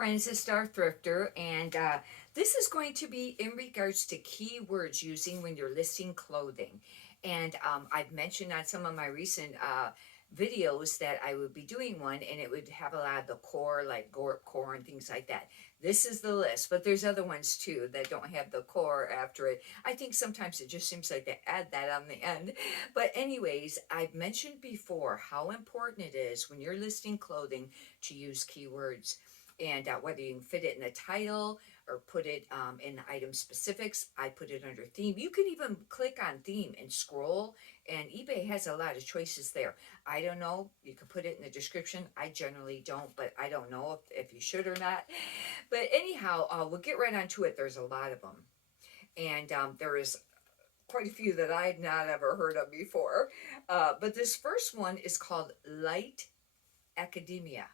friends, it's Star Thrifter, and this is going to be in regards to keywords using when you're listing clothing. And I've mentioned on some of my recent videos that I would be doing one, and it would have a lot of the core, like Gorp core and things like that. This is the list, but there's other ones too that don't have the core after it. I think sometimes it just seems like they add that on the end. But anyways, I've mentioned before how important it is when you're listing clothing to use keywords, and whether you can fit it in the title or put it in the item specifics. I put it under theme. You can even click on theme and scroll, and eBay has a lot of choices there. I don't know, you could put it in the description. I generally don't, but I don't know if you should or not. But anyhow, we'll get right onto it. There's a lot of them, and there is quite a few that I had not ever heard of before. But this first one is called light academia.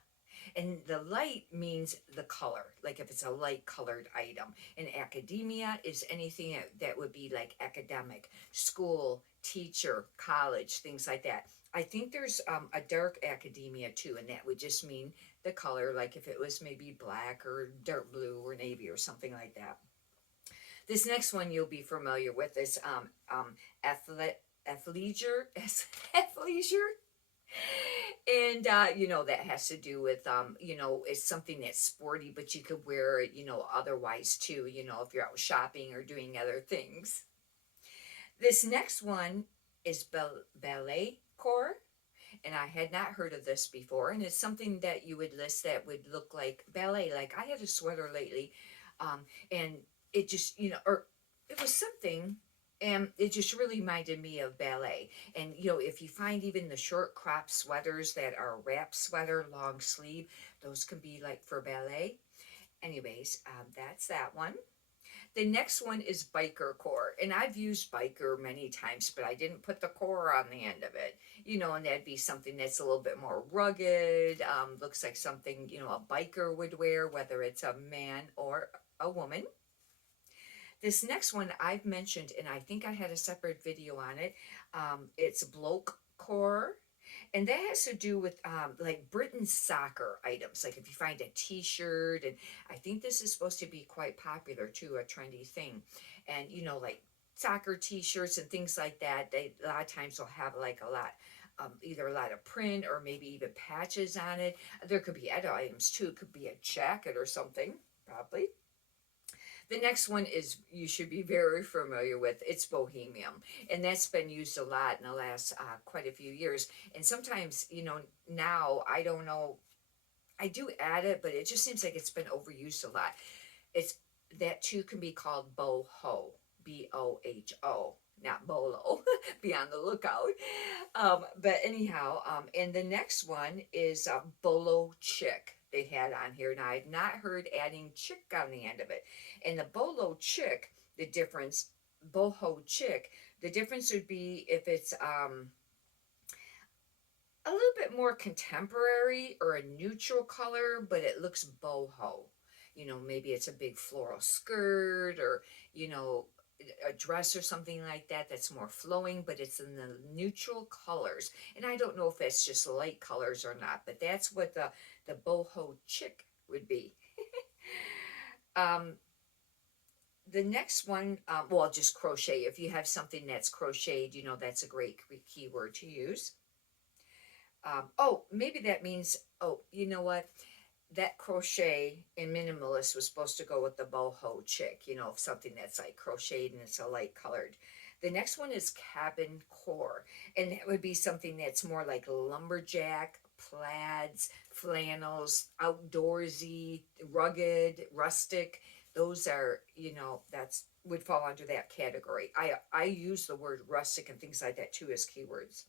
And the light means the color, like if it's a light colored item. And academia is anything that would be like academic, school, teacher, college, things like that. I think there's a dark academia too, and that would just mean the color, like if it was maybe black or dark blue or navy or something like that. This next one you'll be familiar with is athleisure, athleisure, and that has to do with it's something that's sporty, but you could wear it otherwise too, if you're out shopping or doing other things. This next one is ballet core, and I had not heard of this before, and it's something that you would list that would look like ballet. Like I had a sweater lately, and it just or it was something, and it just really reminded me of ballet. And if you find even the short crop sweaters that are wrap sweater, long sleeve, those can be like for ballet. Anyways, that's that one. The next one is biker core, and I've used biker many times, but I didn't put the core on the end of it. And that'd be something that's a little bit more rugged, looks like something a biker would wear, whether it's a man or a woman. This next one I've mentioned, and I think I had a separate video on it. It's bloke core, and that has to do with like Britain's soccer items. Like if you find a T-shirt, and I think this is supposed to be quite popular too, a trendy thing. And like soccer T-shirts and things like that, they a lot of times will have like a lot. Either a lot of print or maybe even patches on it. There could be other items too. It could be a jacket or something, probably. The next one is you should be very familiar with. It's bohemian, and that's been used a lot in the last quite a few years. And sometimes, now I don't know. I do add it, but it just seems like it's been overused a lot. It's that too can be called boho, boho, not bolo. Be on the lookout. But anyhow, and the next one is bolo chick. They had on here, and I had not heard adding chick on the end of it. And the bolo chick, the difference, boho chick, the difference would be if it's a little bit more contemporary or a neutral color, but it looks boho. Maybe it's a big floral skirt, or a dress or something like that that's more flowing, but it's in the neutral colors. And I don't know if that's just light colors or not, but that's what the boho chick would be. um, the next one, well, just crochet. If you have something that's crocheted, that's a great keyword to use. Oh, maybe that means, oh, you know what? That crochet in minimalist was supposed to go with the boho chick, something that's like crocheted and it's a light colored. The next one is cabin core, and that would be something that's more like lumberjack, plaids, flannels, outdoorsy, rugged, rustic. Those are, that's would fall under that category. I use the word rustic and things like that too as keywords,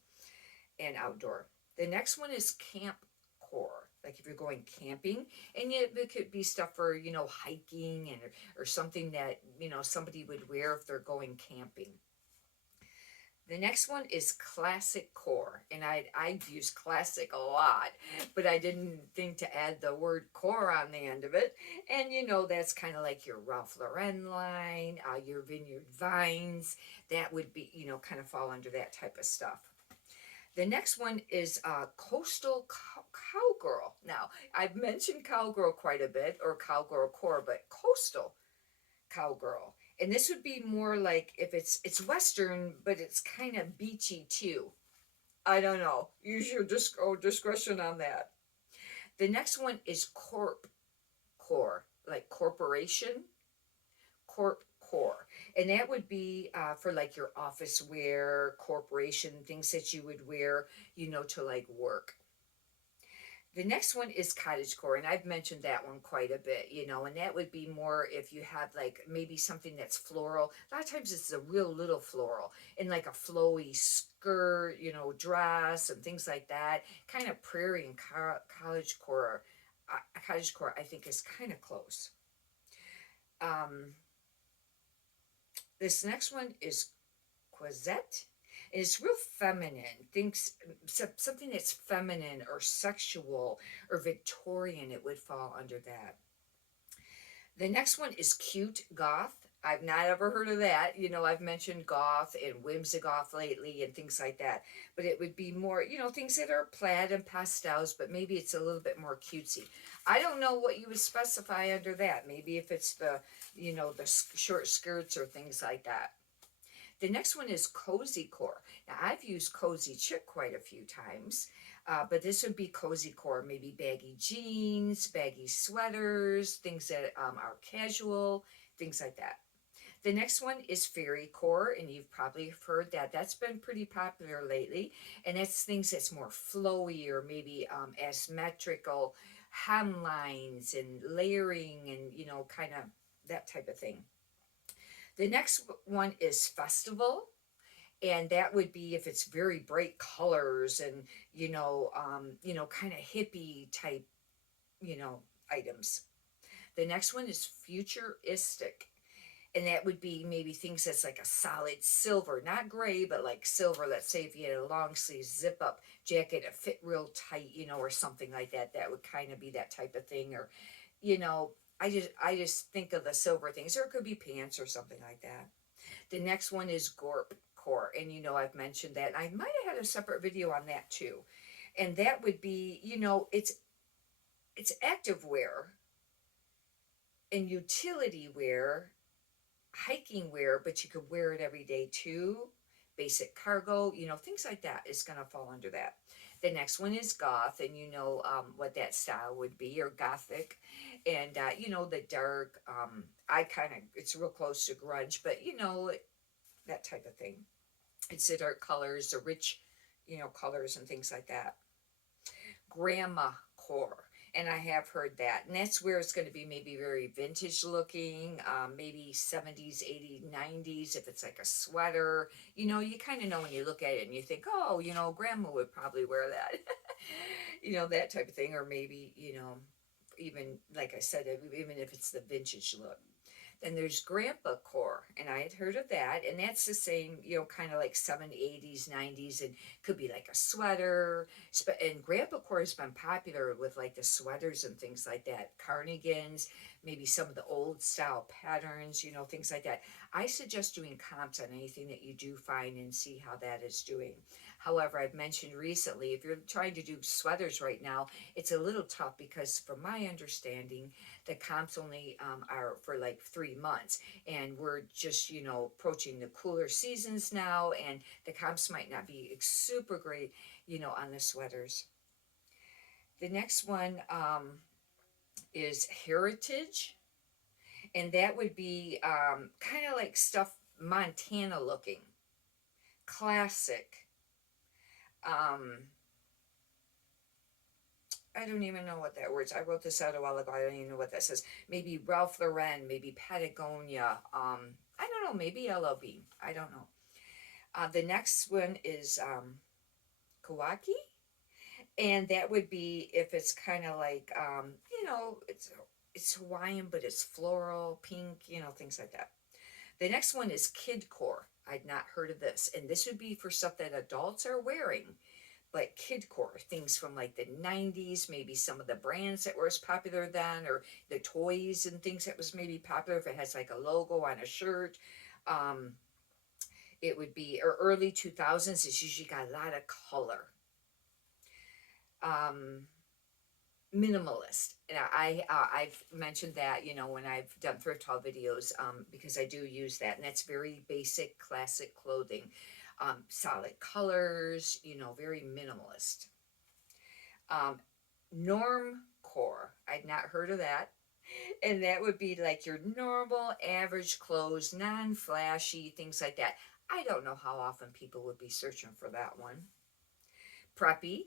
and outdoor. The next one is camp core. Like if you're going camping, and it could be stuff for hiking, and or something that somebody would wear if they're going camping. The next one is classic core, and I use classic a lot, but I didn't think to add the word core on the end of it. And that's kind of like your Ralph Lauren line, your Vineyard Vines. That would be kind of fall under that type of stuff. The next one is coastal cowgirl. Now, I've mentioned cowgirl quite a bit, or cowgirl core, but coastal cowgirl. And this would be more like if it's western, but it's kind of beachy too. I don't know. Use your discretion on that. The next one is corp core, like corporation, corp core. And that would be for like your office wear, corporation, things that you would wear, to like work. The next one is cottagecore, and I've mentioned that one quite a bit, and that would be more if you have like maybe something that's floral. A lot of times it's a real little floral in like a flowy skirt, dress and things like that. Kind of prairie and cottagecore. Cottagecore, I think, is kind of close. Um, this next one is Quazette. It's real feminine. Thinks something that's feminine or sexual or Victorian. It would fall under that. The next one is cute goth. I've not ever heard of that. I've mentioned goth and whimsigoth lately and things like that. But it would be more, things that are plaid and pastels, but maybe it's a little bit more cutesy. I don't know what you would specify under that. Maybe if it's the short skirts or things like that. The next one is cozy core. Now, I've used cozy chick quite a few times, but this would be cozy core, maybe baggy jeans, baggy sweaters, things that are casual, things like that. The next one is fairy core, and you've probably heard that. That's been pretty popular lately, and that's things that's more flowy or maybe asymmetrical hemlines and layering and, kind of that type of thing. The next one is festival, and that would be if it's very bright colors and kind of hippie type you know items. The next one is futuristic, and that would be maybe things that's like a solid silver, not gray, but like silver. Let's say if you had a long sleeve zip up jacket, it fit real tight, or something like that. That would kind of be that type of thing. Or, you know, I just think of the silver things, or it could be pants or something like that. The next one is Gorp Core, and I've mentioned that. And I might have had a separate video on that too. And that would be, it's active wear and utility wear, hiking wear, but you could wear it every day too. Basic cargo, things like that is going to fall under that. The next one is goth, and what that style would be, or gothic, and the dark. I kind of, it's real close to grunge, but that type of thing. It's the dark colors, the rich, colors and things like that. Grandma core. And I have heard that. And that's where it's going to be maybe very vintage looking, maybe 70s, 80s, 90s, if it's like a sweater. You kind of know when you look at it and you think, oh, grandma would probably wear that. That type of thing. Or maybe, even, like I said, even if it's the vintage look. Then there's grandpa core, and I had heard of that, and that's the same, kind of like 70s, 80s, 90s, and could be like a sweater. And grandpa core has been popular with like the sweaters and things like that, cardigans, maybe some of the old style patterns, things like that. I suggest doing comps on anything that you do find and see how that is doing. However, I've mentioned recently, if you're trying to do sweaters right now, it's a little tough because, from my understanding, the comps only are for like 3 months, and we're just approaching the cooler seasons now, and the comps might not be super great on the sweaters. The next one is heritage, and that would be kind of like stuff Montana looking, classic. um I don't even know what that word is. I wrote this out a while ago. I don't even know what that says. Maybe Ralph Lauren, maybe Patagonia. I don't know. Maybe LLB. I don't know. The next one is Kawaki, and that would be if it's kind of like it's Hawaiian, but it's floral, pink, things like that. The next one is Kidcore. I'd not heard of this, and this would be for stuff that adults are wearing, but kidcore, things from like the 90s, maybe some of the brands that were as popular then, or the toys and things that was maybe popular. If it has like a logo on a shirt, um, it would be, or early 2000s. It's usually got a lot of color. Um, minimalist. And I've mentioned that, you know, when I've done thrift haul videos, because I do use that, and that's very basic, classic clothing, solid colors, you know, very minimalist. Um, Norm core, I'd not heard of that, and that would be like your normal, average clothes, non-flashy things like that. I don't know how often people would be searching for that one. Preppy,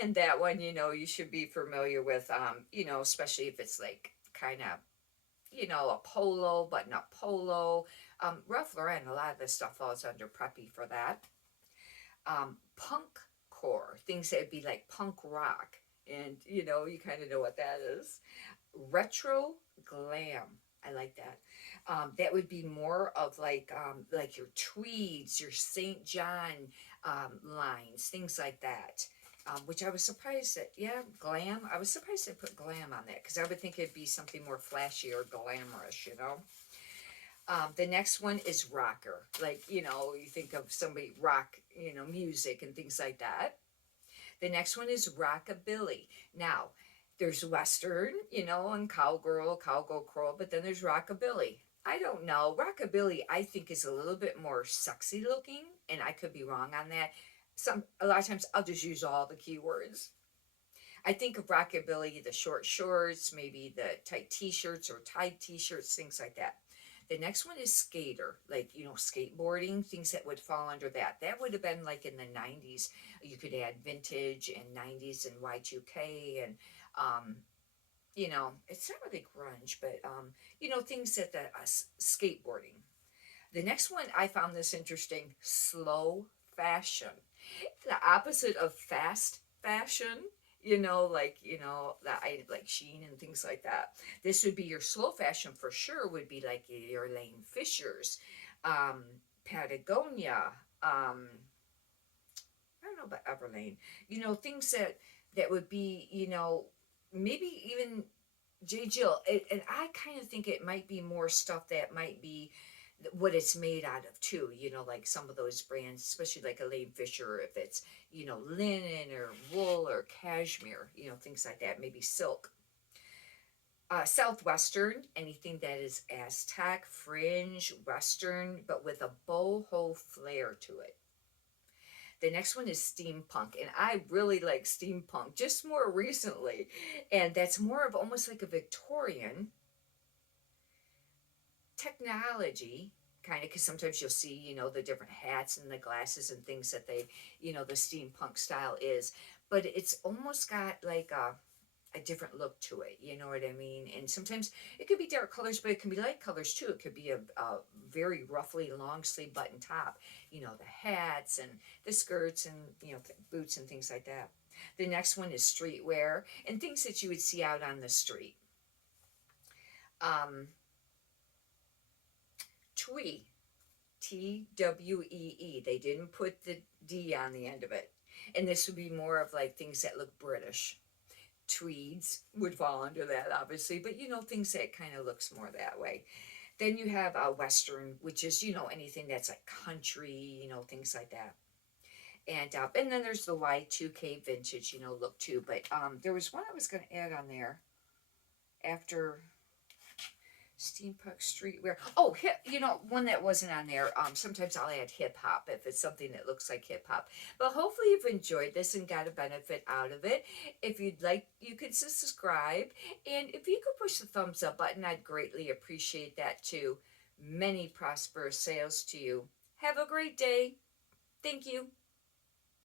and that one, you know, you should be familiar with, you know, especially if it's like kind of, you know, a polo, button up polo. Ralph Lauren, a lot of this stuff falls under preppy for that. Punk core, things that would be like punk rock, and you know, you kind of know what that is. Retro glam, I like that. That would be more of like your tweeds, your St. John lines, things like that. Which I was surprised that, yeah, glam. I was surprised they put glam on that, because I would think it'd be something more flashy or glamorous, you know. The next one is rocker. Like, you know, you think of somebody rock, you know, music and things like that. The next one is rockabilly. Now, there's western, you know, and cowgirl crawl, but then there's rockabilly. I don't know. Rockabilly, I think, is a little bit more sexy looking, and I could be wrong on that. A lot of times I'll just use all the keywords. I think of rockabilly, the short shorts, maybe the tight t-shirts or tight t-shirts, things like that. The next one is skater, like, you know, skateboarding, things that would fall under that. That would have been like in the 90s. You could add vintage and 90s and Y2K and, you know, it's not really grunge, but, you know, things that the skateboarding. The next one, I found this interesting, slow fashion. The opposite of fast fashion, you know, like, you know, that I like Sheen and things like that. This would be your slow fashion for sure, would be like your Lane Fishers, um, Patagonia, I don't know about Everlane, you know, things that would be, you know, maybe even J. Jill. And I kind of think it might be more stuff that might be what it's made out of too, you know, like some of those brands, especially like Elaine Fisher, if it's, you know, linen or wool or cashmere, you know, things like that, maybe silk. Southwestern, anything that is Aztec, fringe, Western, but with a boho flair to it. The next one is steampunk, and I really like steampunk just more recently, and that's more of almost like a Victorian technology, kind of, because sometimes you'll see, you know, the different hats and the glasses and things that they, you know, the steampunk style is, but it's almost got like a different look to it, you know what I mean? And sometimes it could be dark colors, but it can be light colors too. It could be a very roughly long sleeve button top, you know, the hats and the skirts and, you know, boots and things like that. The next one is streetwear and things that you would see out on the street. um Twee, TWEE. They didn't put the D on the end of it. And this would be more of like things that look British. Tweeds would fall under that, obviously, but you know, things that kind of looks more that way. Then you have Western, which is, you know, anything that's like country, you know, things like that. And then there's the Y2K vintage, you know, look too. But there was one I was going to add on there after steampunk streetwear. Oh, you know, one that wasn't on there. Sometimes I'll add hip hop if it's something that looks like hip hop. But hopefully you've enjoyed this and got a benefit out of it. If you'd like, you could subscribe, and if you could push the thumbs up button, I'd greatly appreciate that too. Many prosperous sales to you. Have a great day. Thank you.